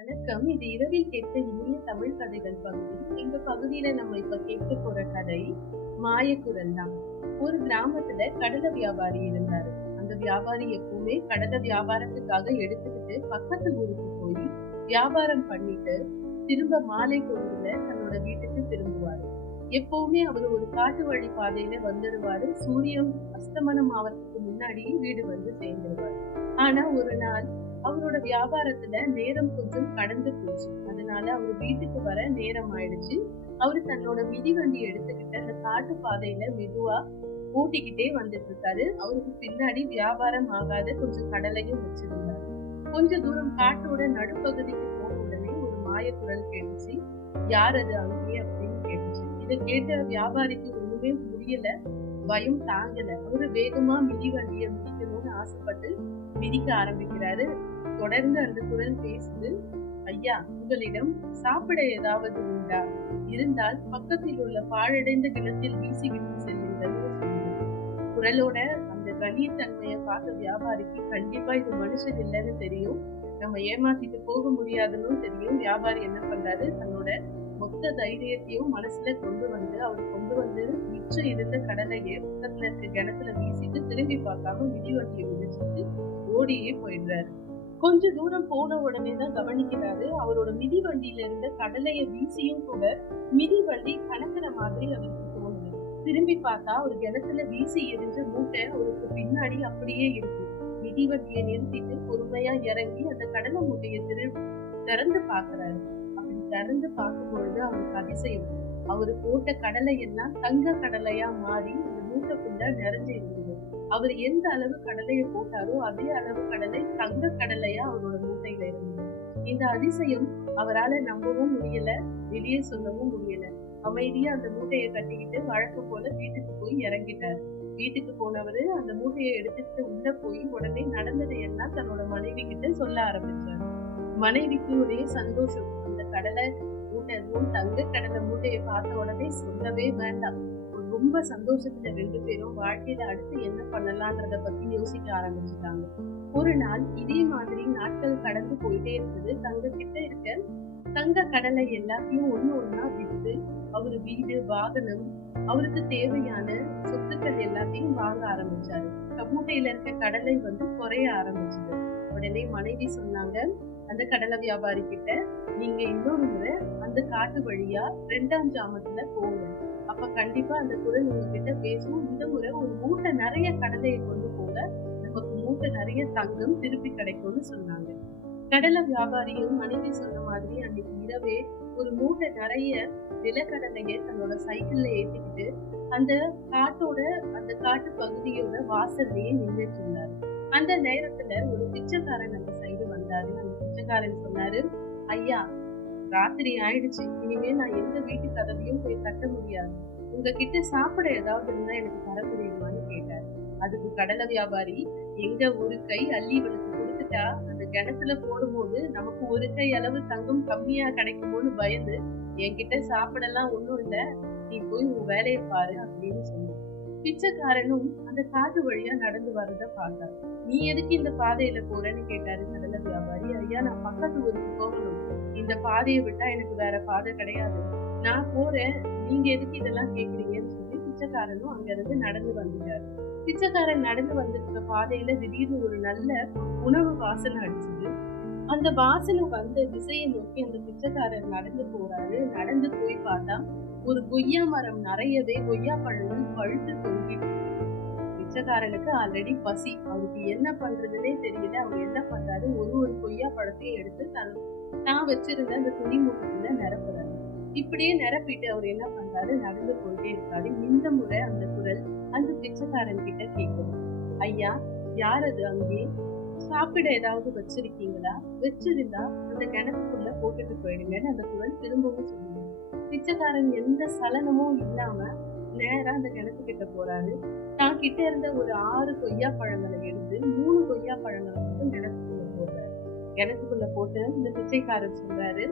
வணக்கம். இது இரவில் கேட்ட இனிய தமிழ் கதைகள் பகுதி. எங்க பகுதியில நம்ம இப்ப கேட்க போற கதை மாயக்குரல் தான். ஒரு கிராமத்துல கடலை வியாபாரி இருந்தாரு. அந்த வியாபாரி எப்பவுமே கடலை வியாபாரத்துக்காக எடுத்துக்கிட்டு பக்கத்து ஊருக்கு போய் வியாபாரம் பண்ணிட்டு திரும்ப மாலை பொழுதுல தன்னோட வீட்டுக்கு திரும்புவாரு. எப்பவுமே அவர் ஒரு காட்டு வழி பாதையில வந்துடுவாரு. சூரியன் அஸ்தமனம் ஆவறதுக்கு முன்னாடி வீடு வந்து சேர்ந்துருவாரு. ஆனா ஒரு நாள் அவரோட வியாபாரத்துல நேரம் கொஞ்சம் கடந்து போச்சு. அதனால அவர் வீட்டுக்கு வர நேரம் ஆயிடுச்சு. அவரு தன்னோட மிதிவண்டி எடுத்துக்கிட்டு அந்த காட்டு பாதையில மெதுவா ஓட்டிக்கிட்டே வந்துட்டு இருக்காரு அவருக்கு பின்னாடி வியாபாரம் ஆகாத கொஞ்சம் கடலையும் வச்சிருந்தாரு. கொஞ்ச தூரம் காட்டோட நடுப்பகுதிக்கு போன உடனே ஒரு மாயக்குரல் கேட்டுச்சு. யார் அது அங்கே அப்படின்னு கேட்டுச்சு. இதை கேட்ட வியாபாரிக்கு ஒண்ணுமே முடியல பயம் தாங்கல. அவரு வேகமா மிதிவண்டிய மிதிக்கணும்னு ஆசைப்பட்டு மிதிக்க ஆரம்பிக்கிறாரு. தொடர்ந்து அந்த குரல் பேசுது. ஐயா உங்களிடம் சாப்பிட ஏதாவது உண்டா? இருந்தால் பக்கத்தில் உள்ள பாழடைந்த கிணத்தில் வீசிவிட்டு செல்லுங்கள் குரலோட அந்த கனியத்தன்மையை பார்த்த வியாபாரிக்கு கண்டிப்பா இது மனுஷன் இல்லைன்னு தெரியும். நம்ம ஏமாத்திட்டு போக முடியாதுன்னு தெரியும். வியாபாரி என்ன பண்றாரு? தன்னோட மொத்த தைரியத்தையும் மனசுல கொண்டு வந்து அவர் கொண்டு வந்து மிச்சம் இருந்த கடலையே பக்கத்துல இருக்க கிணத்துல வீசிட்டு திரும்பி பார்க்காம மிதிவண்டியை விதிச்சுட்டு ஓடியே போயிடுறாரு. கொஞ்ச தூரம் போன உடனே தான் கவனிக்கிறாரு அவரோட மிதிவண்டியில இருந்த கடலைய வீசியும் கூட மிதிவண்டி கணக்கிற மாதிரி அவருக்கு தோணுது. திரும்பி பார்த்தா ஒரு கிணத்துல வீசி எரிஞ்ச மூட்டை அவருக்கு பின்னாடி அப்படியே இருக்கு. மிதிவண்டியை நிறுத்திட்டு பொறுமையா இறங்கி அந்த கடலை மூட்டையை திரு திறந்து பாக்குறாரு திறந்து பார்க்கும் பொழுது அவருக்கு அதிசயம். அவரு போட்ட கடலை எல்லாம் தங்க கடலையா மாறி அந்த மூட்டைக்குள்ள நிறைஞ்சு இருந்தது. அவர் எந்த அளவு கடலையை போட்டாரோ அதே அளவு கடலை தங்க கடலையா அவரோட மூட்டையில இருந்தது. இந்த அதிசயம் அவரால நம்பவும் முடியல வெளியே சொல்லவும் முடியல. அமைதியா அந்த மூட்டையை கட்டிக்கிட்டு வழக்கம் போல வீட்டுக்கு போய் இறங்கிட்டார். வீட்டுக்கு போனவரு அந்த மூட்டையை எடுத்துக்கிட்டு உள்ள போய் உடனே நடந்ததை எல்லாம் தன்னோட மனைவி கிட்ட சொல்ல ஆரம்பிச்சாரு. மனைவிக்கு ஒரே சந்தோஷம். அந்த கடலை மூட்டை தங்க கடலை மூட்டையை பார்த்த உடனே சொல்லவே வேண்டாம். ரொம்ப சந்தோஷத்துல ரெண்டு பேரும் வாழ்க்கையில அடுத்து என்ன பண்ணலான்றத பத்தி யோசிக்க ஆரம்பிச்சுட்டாங்க. ஒரு நாள் இதே மாதிரி நாட்கள் கடந்து போயிட்டே இருந்தது. தங்க கிட்ட இருக்க தங்க கடலை எல்லாத்தையும் ஒண்ணு ஒண்ணா விட்டு அவரு வீடு வாகனம் அவருக்கு தேவையான சொத்துக்கள் எல்லாத்தையும் வாங்க ஆரம்பிச்சாரு. மூட்டையில இருக்க கடலை வந்து குறைய ஆரம்பிச்சது. உடனே மனைவி சொன்னாங்க அந்த கடலை வியாபாரி கிட்ட நீங்க இன்னொரு முறை அந்த காட்டு வழியா ரெண்டாம் ஜாமத்துல போங்க. அப்ப கண்டிப்பா அந்த குரல் உங்ககிட்ட பேசும். இந்த முறை ஒரு மூட்டை நிறைய கடலையை கொண்டு போங்க. நமக்கு மூட்டை நிறைய தங்கம் திருப்பி கிடைக்கும்னு சொன்னாங்க. கடலை வியாபாரியும் மனைவி சொன்ன மாதிரி அன்னைக்கு இரவே ஒரு மூட்டை நிறைய நிலக்கடலையை தன்னோட சைக்கிள்ல ஏத்திக்கிட்டு அந்த காட்டோட அந்த காட்டு பகுதியோட வாசல்லையே நின்றுட்டு இருந்தாரு. அந்த நேரத்துல ஒரு பிச்சைக்காரன் அந்த சைடு இருந்தாரு அந்த பிச்சைக்காரன் சொன்னாரு ஐயா ராத்திரி ஆயிடுச்சு. இனிமே நான் எந்த வீட்டு கதவையும் போய் தட்ட முடியாது. உங்ககிட்ட சாப்பிட ஏதாவது இருந்தா எனக்கு தர முடியுமான்னு கேட்டார். அதுக்கு கடலை வியாபாரி எங்க ஒரு கை அள்ளி இவனுக்கு கொடுத்துட்டா அந்த கிணத்துல போடும்போது நமக்கு ஒரு கை அளவு தங்கம் கம்மியா கிடைக்குமோன்னு பயந்து என்கிட்ட சாப்பிடலாம் ஒண்ணும் இல்ல. நீ போய் உன் வேலையை பாரு அப்படின்னு சொன்னான் பிச்சைக்காரனும் அந்த காட்டு வழியா நடந்து வரத பார்த்தார் நீ எதுக்கு இந்த பாதையில போறேன்னு கேட்டாரு. கடலை வியாபாரி. ஐயா நான் பக்கத்து ஊருக்கு போகணும். இந்த பாதையை விட்டா எனக்கு வேற பாதை கிடையாது. நான் போறேன். நீங்க எதுக்கு இதெல்லாம் கேக்குறீங்கன்னு சொல்லி பிச்சைக்காரனும் அங்க இருந்து நடந்து வந்துட்டாரு. பிச்சைக்காரன் நடந்து வந்திருக்க பாதையில திடீர்னு ஒரு நல்ல உணவு வாசனை அடிச்சு அந்த வாசனை வந்த திசையை நோக்கி அந்த பிச்சைக்காரர் நடந்து போறாரு. நடந்து போய் பார்த்தா ஒரு கொய்யா மரம் நிறையவே கொய்யா பழங்கள் பழுத்து தொங்கிட்டு பிச்சைக்காரனுக்கு ஆல்ரெடி பசி. அவருக்கு என்ன பண்றதுன்னே தெரியல. அவர் என்ன பண்றாரு? ஒரு ஒரு கொய்யா பழத்தையும் எடுத்து தன் தான் வச்சிருந்த அந்த துணி மூட்டத்துல நிரப்புறாரு. இப்படியே நிரப்பிட்டு அவர் என்ன பண்றாரு? நடந்து போயிட்டே இருக்காரு. இந்த முறை அந்த குரல் அந்த பிச்சைக்காரன் கிட்ட கேட்குது ஐயா யார் அது அங்கே? சாப்பிட ஏதாவது வச்சிருக்கீங்களா? வச்சிருந்தா அந்த கிணத்துக்குள்ள போட்டுட்டு போயிடுங்கன்னு அந்த குரல் திரும்பவும் சொல்லுங்க பிச்சைக்காரன் எந்த சலனமும் இல்லாம நேரா அந்த கிணத்து கிட்ட போறாரு. தான் கிட்ட இருந்த ஒரு ஆறு கொய்யா பழங்களை எடுத்து மூணு கொய்யா பழங்களை மட்டும் கிணத்துக்குள்ள போடுறாரு. கிணத்துக்குள்ள போட்டு இந்த பிச்சைக்காரர் சொல்றாரு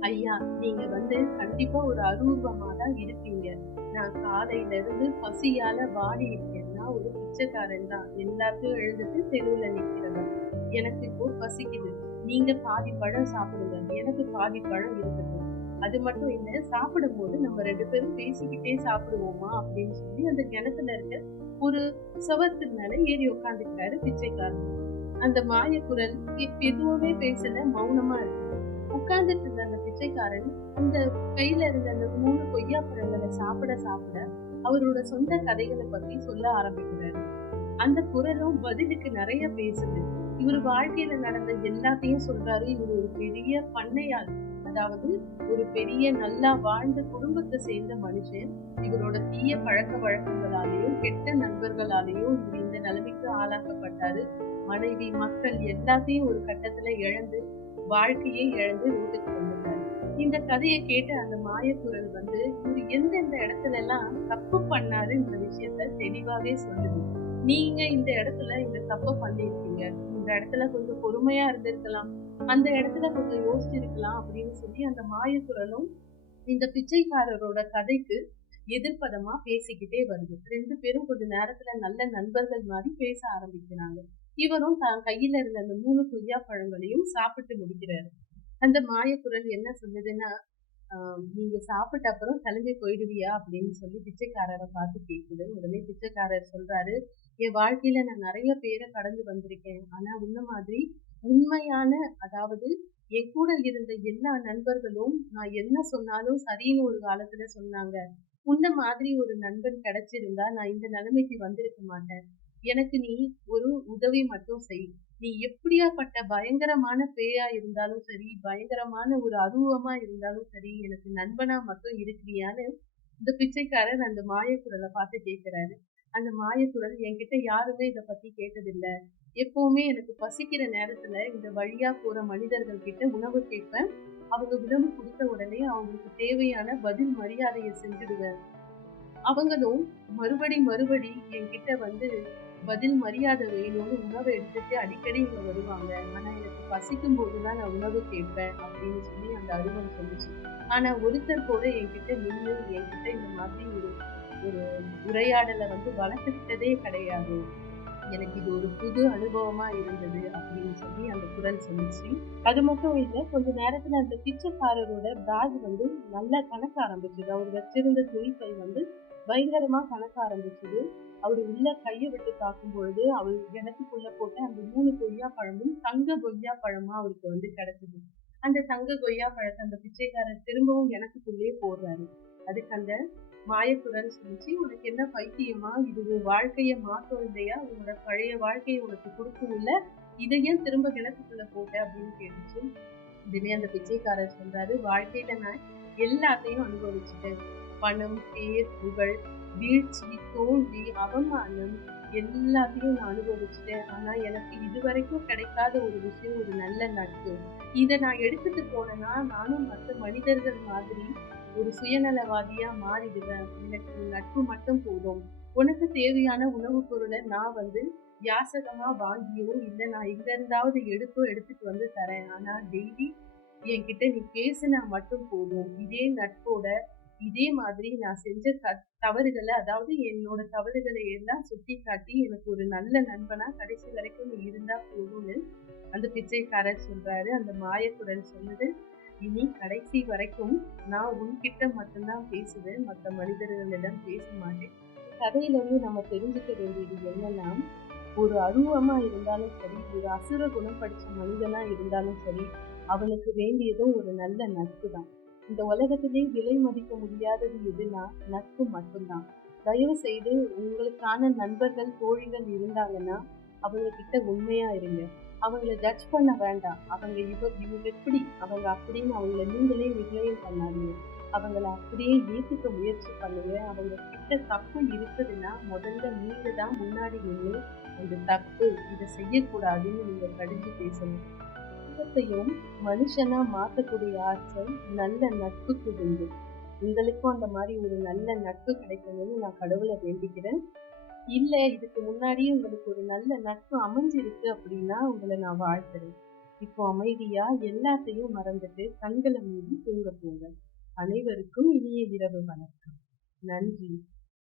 ஐயா நீங்க வந்து கண்டிப்பா ஒரு அரூபமா தான் இருப்பீங்க. நான் காலையில இருந்து பசியால வாடி இருக்கேன்னா ஒரு பிச்சைக்காரன் தான். எல்லாத்தையும் எழுதிட்டு தெருவுல நிற்கிறவன் எனக்கு இப்போ பசிக்குது. நீங்க பாதி பழம் சாப்பிடுங்க. எனக்கு பாதி பழம் இருக்குது அது மட்டும் இல்ல சாப்பிடும் போது நம்ம ரெண்டு பேரும் பேசிக்கிட்டே சாப்பிடுவோமா அப்படின்னு சொல்லி அந்த கிணத்துல இருக்க ஒரு சவத்து மேல ஏறி உட்காந்துக்கிறாரு பிச்சைக்காரன். அந்த மாய குரல் எதுவுமே பேசல மௌனமா இருக்கு. உட்கார்ந்துட்டு இருந்த அந்த பிச்சைக்காரன் அந்த கையில இருந்த அந்த மூணு கொய்யா பழங்களை சாப்பிட சாப்பிட அவரோட சொந்த கதைகளை பத்தி சொல்ல ஆரம்பிக்கிறாரு. அந்த குரலும் பதிலுக்கு நிறைய பேசுது. இவர் வாழ்க்கையில நடந்த எல்லாத்தையும் சொல்றாரு. இவர் ஒரு பெரிய பண்ணையார். அதாவது ஒரு பெரிய நல்லா வாழ்ந்த குடும்பத்தை சேர்ந்த மனுஷன். இவரோட தீய பழக்க வழக்கங்களாலேயும் கெட்ட நண்பர்களாலேயும் இவர் இந்த நிலைமைக்கு ஆளாக்கப்பட்டாரு. மனைவி மக்கள் எல்லாத்தையும் ஒரு கட்டத்துல இழந்து வாழ்க்கையை இழந்து வீட்டுக்கு வந்துட்டாரு. இந்த கதையை கேட்டு அந்த மாயக்குரல் வந்து இவர் எந்தெந்த இடத்துல எல்லாம் தப்பு பண்ணாரு இந்த விஷயத்த தெளிவாவே சொல்லுது. நீங்க இந்த இடத்துல இந்த தப்ப பண்ணிருக்கீங்க இந்த இடத்துல கொஞ்சம் பொறுமையா இருந்திருக்கலாம். அந்த இடத்துல கொஞ்சம் யோசிச்சிருக்கலாம் அப்படின்னு சொல்லி அந்த மாயக்குரலும் இந்த பிச்சைக்காரரோட கதைக்கு எதிர்ப்பதமா பேசிக்கிட்டே வருது. ரெண்டு பேரும் கொஞ்ச நேரத்துல நல்ல நண்பர்கள் மாதிரி பேச ஆரம்பிக்கிறாங்க. இவரும் தான் கையில இருந்த அந்த மூணு கொய்யா பழங்களையும் சாப்பிட்டு முடிக்கிறாரு. அந்த மாயக்குரல் என்ன சொல்லுதுன்னா நீங்க சாப்பிட்ட அப்புறம் கிளம்பி போயிடுவியா அப்படின்னு சொல்லி பிச்சைக்காரரை பார்த்து கேட்குது. உடனே பிச்சைக்காரர் சொல்றாரு என் வாழ்க்கையில நான் நிறைய பேரை கடந்து வந்திருக்கேன். ஆனா உன்ன மாதிரி உண்மையான அதாவது என் கூட இருந்த எல்லா நண்பர்களும் நான் என்ன சொன்னாலும் சரின்னு ஒரு காலத்துல சொன்னாங்க. உன்ன மாதிரி ஒரு நண்பன் கிடைச்சிருந்தா நான் இந்த நிலைமைக்கு வந்திருக்க மாட்டேன். எனக்கு நீ ஒரு உதவி மட்டும் செய். நீ எப்படியாப்பட்ட பயங்கரமான பேயா இருந்தாலும் சரி பயங்கரமான ஒரு அருவமா இருந்தாலும் சரி எனக்கு நண்பனா மட்டும் இருக்கிறியான்னு இந்த பிச்சைக்காரர் அந்த மாயக்குரலை பார்த்து கேட்கிறாரு. அந்த மாயக்குரல் என்கிட்ட யாருமே இதை பத்தி கேட்டதில்லை. எப்பவுமே எனக்கு பசிக்கிற நேரத்துல இந்த வழியா போற மனிதர்கள் கிட்ட உணவு கேட்பேன். அவங்க உணவு கொடுத்த உடனே அவங்களுக்கு தேவையான பதில் மரியாதையை செஞ்சிடுவேன். அவங்களும் மறுபடி மறுபடி என்கிட்ட வந்து பதில் மரியாதை வேணும்னு உணவை எடுத்துட்டு அடிக்கடி இங்க வருவாங்க. ஆனா எனக்கு பசிக்கும் போதுதான் நான் உணவு கேட்பேன் அப்படின்னு சொல்லி அந்த அருவம் சொல்லிச்சு. ஆனா ஒருத்தர் கூட என்கிட்ட நின்று என்கிட்ட இந்த மாதிரி ஒரு ஒரு உரையாடலை வந்து வளர்த்துக்கிட்டதே கிடையாது. எனக்கு இது ஒரு புது அனுபவமா இருந்தது அப்படின்னு சொல்லி அந்த குரல் சொல்லிச்சு. அது மட்டும் இல்ல கொஞ்ச நேரத்துல அந்த பிச்சைக்காரரோட பேக் வந்து நல்லா கணக்க ஆரம்பிச்சது. அவர் வச்சிருந்த துணிப்பை வந்து பயங்கரமா கணக்க ஆரம்பிச்சது. அவர் உள்ள கையை விட்டு தாக்கும் பொழுது அவர் கிணத்துக்குள்ள போட்ட அந்த மூணு கொய்யா பழமும் தங்க கொய்யா பழமா அவருக்கு வந்து கிடைச்சது. அந்த தங்க கொய்யா பழத்தை அந்த பிச்சைக்காரர் திரும்பவும் கிணத்துக்குள்ளேயே போடுறாரு. அதுக்கு அந்த மாயக்குரல் சொல்லிச்சு உனக்கு என்ன பைத்தியமா? இது உன் வாழ்க்கைய மாற்றம் இல்லையா உன்னோட பழைய வாழ்க்கையை உனக்கு கொடுக்கும் இல்ல இதையும் திரும்ப கிணத்துக்குள்ள போட்ட? அப்படின்னு கேட்டுச்சு. இதுவே அந்த பிச்சைக்காரர் சொல்றாரு வாழ்க்கையில நான் எல்லாத்தையும் அனுபவிச்சுட்டேன். பணம் பேர் புகழ் வீழ்ச்சி தோல்வி அவமானம் எல்லாத்தையும் நான் அனுபவிச்சுட்டேன். ஆனா எனக்கு இதுவரைக்கும் கிடைக்காத ஒரு விஷயம் ஒரு நல்ல நட்பு. இதை நான் எடுத்துட்டு போனேன்னா நானும் மற்ற மனிதர்கள் மாதிரி ஒரு சுயநலவாதியா மாறிடுவேன். எனக்கு நட்பு மட்டும் போதும். உனக்கு தேவையான உணவுப் பொருளை நான் வந்து யாசகமா வாங்கியோ இல்லை நான் இங்க இருந்தாவது எடுத்தோ எடுத்துட்டு வந்து தரேன். ஆனா டெய்லி என்கிட்ட நீ பேசினா மட்டும் போதும். இதே நட்போட இதே மாதிரி நான் செஞ்ச க தவறுகளை அதாவது என்னோட தவறுகளை எல்லாம் சுட்டி காட்டி எனக்கு ஒரு நல்ல நண்பனா கடைசி வரைக்கும் நீ இருந்தா போதும்னு அந்த பிச்சைக்காரர் சொல்றாரு அந்த மாயக்குடல் சொன்னது. இனி கடைசி வரைக்கும் நான் உன்கிட்ட மட்டும்தான் பேசுவேன் மற்ற மனிதர்களிடம் பேச மாட்டேன். கதையில இருந்து நம்ம தெரிஞ்சுக்க வேண்டியது என்னன்னா ஒரு அருவமா இருந்தாலும் சரி ஒரு அசுர குணம் படிச்ச மனிதனா இருந்தாலும் சரி அவனுக்கு வேண்டியதும் ஒரு நல்ல நட்பு தான். இந்த உலகத்திலே விலை மதிக்க முடியாதது எதுனா நட்பு மட்டும்தான். தயவு செய்து உங்களுக்கான நண்பர்கள் தோழிகள் இருந்தாங்கன்னா அவங்க கிட்ட உண்மையா இருங்க. அவங்கள ஜட்ஜ் பண்ண வேண்டாம். அவங்க இவ இவங்க எப்படி அவங்க அப்படின்னு அவங்கள நீங்களே நிர்ணயம் பண்ணாதீங்க. அவங்கள அப்படியே ஏற்றுக்க முயற்சி பண்ணுங்க. அவங்க கிட்ட தப்பு இருக்குதுன்னா முதல்ல நீங்க தான் முன்னாடி நின்று அந்த தப்பு இதை செய்யக்கூடாதுன்னு நீங்க கடிஞ்சு பேசணும். மொத்தத்தையும் மனுஷனா மாத்தக்கூடிய ஆற்றல் நல்ல நட்புக்கு உண்டு. உங்களுக்கும் அந்த மாதிரி ஒரு நல்ல நட்பு கிடைக்கணும்னு நான் கடவுளை வேண்டிக்கிறேன். இல்ல இதுக்கு முன்னாடியே உங்களுக்கு ஒரு நல்ல நட்பு அமைஞ்சிருக்கு அப்படின்னா உங்களை நான் வாழ்த்துறேன். இப்போ அமைதியா எல்லாத்தையும் மறந்துட்டு கண்களை மூடி தூங்க போங்க. அனைவருக்கும் இனிய இரவு வணக்கம். நன்றி.